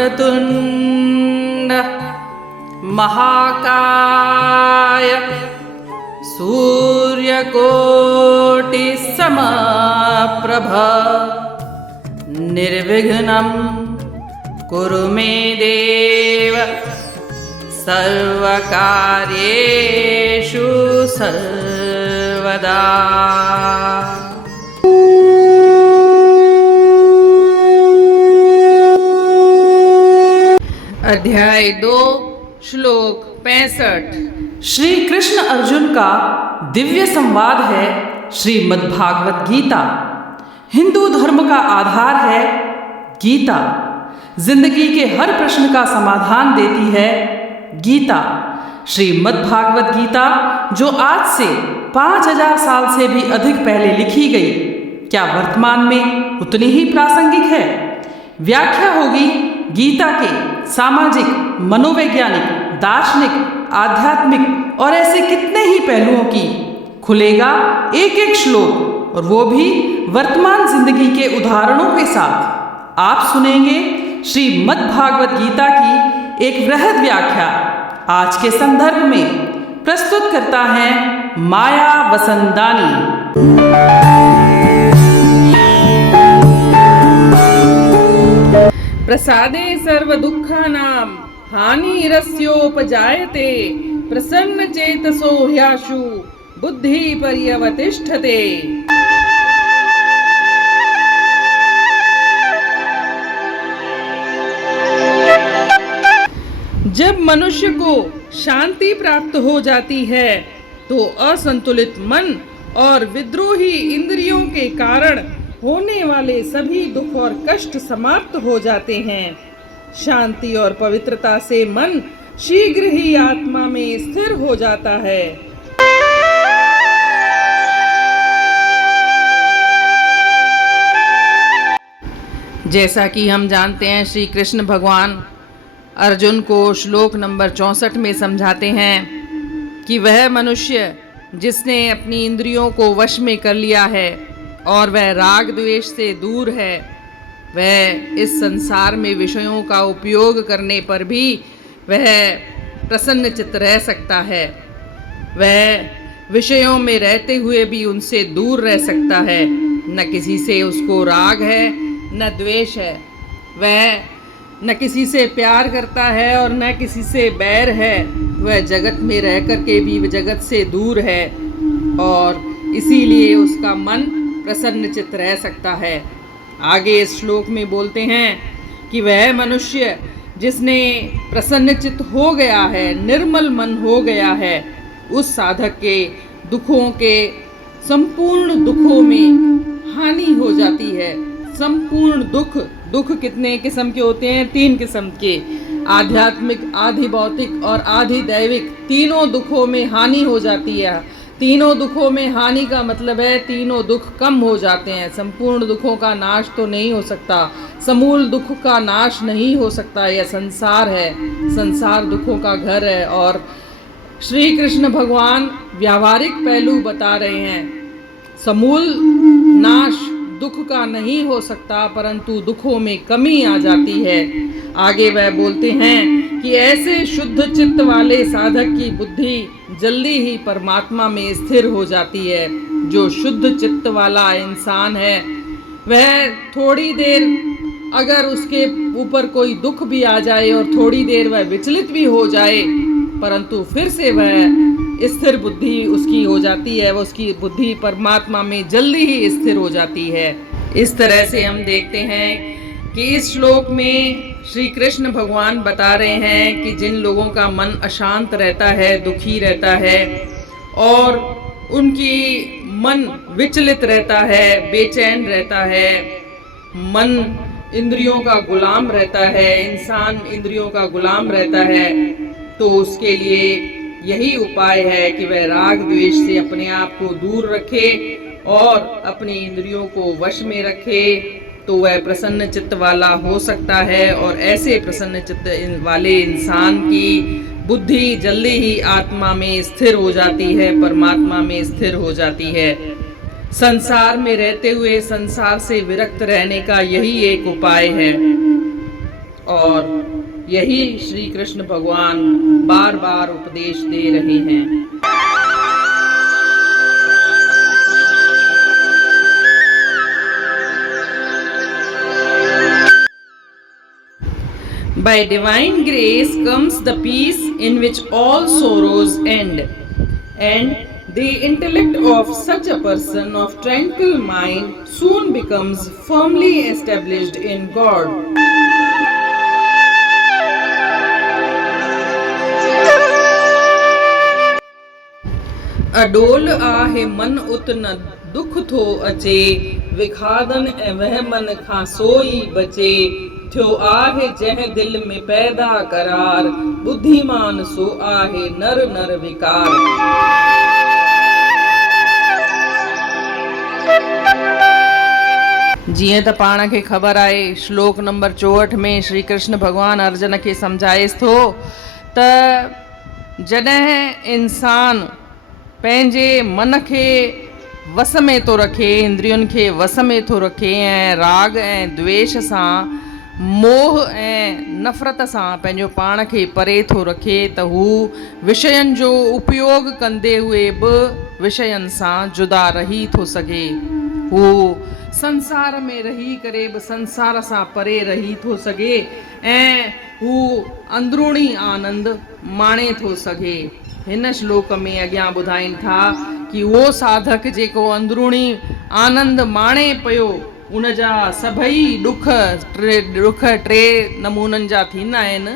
वक्रतुण्ड महाकाय सूर्यकोटिसमप्रभ निर्विघ्नं कुरु मे देव सर्वकार्येषु सर्वदा। अध्याय 2 श्लोक 65। श्री कृष्ण अर्जुन का दिव्य संवाद है श्रीमद्भागवत गीता। हिंदू धर्म का आधार है गीता। जिंदगी के हर प्रश्न का समाधान देती है गीता। श्रीमद्भागवत गीता जो आज से 5000 साल से भी अधिक पहले लिखी गई, क्या वर्तमान में उतनी ही प्रासंगिक है? व्याख्या होगी गीता के सामाजिक, मनोवैज्ञानिक, दार्शनिक, आध्यात्मिक और ऐसे कितने ही पहलुओं की। खुलेगा एक एक श्लोक और वो भी वर्तमान जिंदगी के उदाहरणों के साथ। आप सुनेंगे श्रीमद्भागवत गीता की एक वृहद व्याख्या। आज के संदर्भ में प्रस्तुत करता है माया वसंदानी। प्रसादे सर्व दुःखानां हानिरस्योपजायते प्रसन्न चेतसो ह्याशु बुद्धि पर्यवतिष्ठते। जब मनुष्य को शांति प्राप्त हो जाती है तो असंतुलित मन और विद्रोही इंद्रियों के कारण होने वाले सभी दुख और कष्ट समाप्त हो जाते हैं। शांति और पवित्रता से मन शीघ्र ही आत्मा में स्थिर हो जाता है। जैसा कि हम जानते हैं, श्री कृष्ण भगवान अर्जुन को श्लोक नंबर 64 में समझाते हैं कि वह मनुष्य जिसने अपनी इंद्रियों को वश में कर लिया है और वह राग द्वेष से दूर है, वह इस संसार में विषयों का उपयोग करने पर भी वह प्रसन्न चित्त रह सकता है। वह विषयों में रहते हुए भी उनसे दूर रह सकता है। न किसी से उसको राग है न द्वेष है। वह न किसी से प्यार करता है और न किसी से बैर है। वह जगत में रह कर के भी जगत से दूर है और इसीलिए उसका मन प्रसन्न चित्त रह सकता है। आगे इस श्लोक में बोलते हैं कि वह मनुष्य जिसने प्रसन्न चित्त हो गया है, निर्मल मन हो गया है, उस साधक के दुखों के संपूर्ण दुखों में हानि हो जाती है। संपूर्ण दुख कितने किस्म के होते हैं? 3 किस्म के, आध्यात्मिक, आधि भौतिक और आधि दैविक। तीनों दुखों में हानि हो जाती है। तीनों दुखों में हानि का मतलब है तीनों दुख कम हो जाते हैं। संपूर्ण दुखों का नाश तो नहीं हो सकता, समूल दुख का नाश नहीं हो सकता। यह संसार है, संसार दुखों का घर है। और श्री कृष्ण भगवान व्यावहारिक पहलू बता रहे हैं। समूल नाश दुख का नहीं हो सकता, परंतु दुखों में कमी आ जाती है। आगे वह बोलते हैं कि ऐसे शुद्ध चित्त वाले साधक की बुद्धि जल्दी ही परमात्मा में स्थिर हो जाती है। जो शुद्ध चित्त वाला इंसान है वह थोड़ी देर अगर उसके ऊपर कोई दुख भी आ जाए और थोड़ी देर वह विचलित भी हो जाए, परंतु फिर से वह स्थिर बुद्धि उसकी हो जाती है। वह उसकी बुद्धि परमात्मा में जल्दी ही स्थिर हो जाती है। इस तरह से हम देखते हैं कि इस श्लोक में श्री कृष्ण भगवान बता रहे हैं कि जिन लोगों का मन अशांत रहता है, दुखी रहता है और उनकी मन विचलित रहता है, बेचैन रहता है, मन इंद्रियों का गुलाम रहता है, इंसान इंद्रियों का गुलाम रहता है, तो उसके लिए यही उपाय है कि वह राग द्वेष से अपने आप को दूर रखे और अपनी इंद्रियों को वश में रखे, तो वह प्रसन्न चित्त वाला हो सकता है। और ऐसे प्रसन्न चित्त वाले इंसान की बुद्धि जल्दी ही आत्मा में स्थिर हो जाती है, परमात्मा में स्थिर हो जाती है। संसार में रहते हुए संसार से विरक्त रहने का यही एक उपाय है। और यही श्री कृष्ण भगवान बार बार उपदेश दे रहे हैं। By divine grace comes the peace in which all sorrows end, and the intellect of such a person of tranquil mind soon becomes firmly established in God. अडोल आहे मन उत न दुख थो अचे, विखादन ऐं वहमन खां सोई बचे, थियो आहे जंहिं दिल में पैदा करार, बुद्धिमान सो आहे नर नर विकार। जीअं त पाण खे ख़बर आहे, श्लोक नंबर 64 में श्री कृष्ण भगवान अर्जुन खे सम्झाएसि थो त जॾहिं इंसान पंहिंजे मन खे वस में थो रखे, इंद्रियुनि खे वस में थो रखे ऐं राग ऐं द्वेष सां, मोह ऐं नफ़रत सां पंहिंजो पाण खे परे थो रखे, त हू विषयनि जो उपयोग कंदे हुए बि विषयनि सां जुदा रही थो सघे। हू संसार में रही करे बि संसार सां परे रही थो सघे ऐं हू अंदरूणी आनंद माणे थो सघे। हिन श्लोक में अॻियां ॿुधाइनि था कि उहो साधक जेको अंदरूणी आनंद माणे पियो, उन जा सभई ॾुख टे नमूननि जा थींदा आहिनि,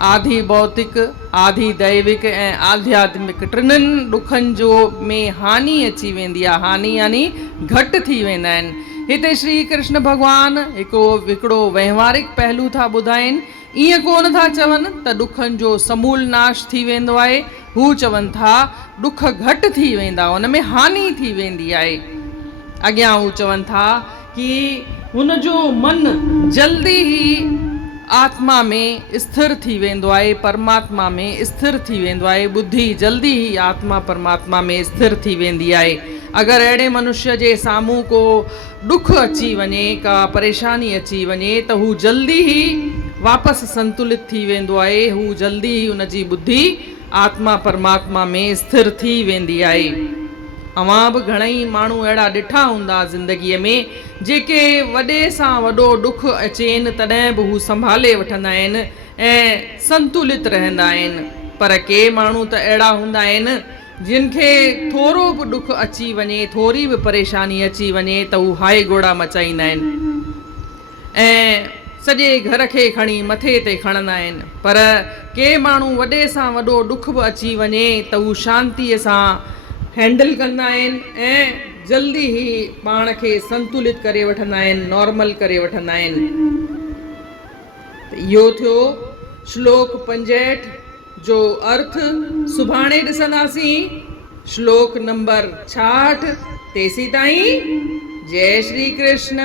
आधि भौतिक, आधि दैविक ऐं आध्यात्मिक। टिनिनि ॾुखनि जो में हानि अची वेंदी आहे, हानि यानी घटि थी वेंदा आहिनि। हिते श्री कृष्ण भगवान हिकिड़ो वहिंवारिक पहलू था ॿुधाइनि। ईअं कोन था चवनि त ॾुखनि जो समूल नाश थी वेंदो आहे, हू चवनि था ॾुख घटि थी वेंदा, उन में हानि थी वेंदी आहे। अॻियां हू चवनि था कि हुन जो मन जल्दी ई आत्मा में स्थिर थी वेंदो आहे, परमात्मा में स्थिर थी वेंदो आहे, बुद्धि जल्दी ई आत्मा परमात्मा में स्थिर थी वेंदी आहे। अगरि अहिड़े मनुष्य जे साम्हूं को ॾुख अची वञे, का परेशानी अची वञे, त हू जल्दी ई वापसि संतुलित थी वेंदो आहे, हू जल्दी ई हुन जी बुद्धि आत्मा परमात्मा में स्थिर थी वेंदी आहे। अवां बि घणेई माण्हू अहिड़ा ॾिठा हूंदा ज़िंदगीअ में जेके वॾे सां वॾो ॾुख अचेनि तॾहिं बि हू संभाले वठंदा आहिनि ऐं संतुलित रहंदा आहिनि। पर के माण्हू त अहिड़ा हूंदा आहिनि जिन खे थोरो बि ॾुख अची वञे, थोरी बि परेशानी अची वञे त हू हाय घोड़ा मचाईंदा आहिनि ऐं सॼे घर खे खणी मथे ते खणंदा आहिनि। पर के माण्हू वॾे सां वॾो ॾुख बि अची वञे त हू शांतीअ सां हैंडल कंदा आहिनि ऐं जल्दी ई पाण खे संतुलित करे वठंदा आहिनि, नॉर्मल करे वठंदा आहिनि। इहो थियो श्लोक 65 जो अर्थ। सुभाणे ॾिसंदासीं श्लोक नंबर 66। तेसीं ताईं जय श्री कृष्ण।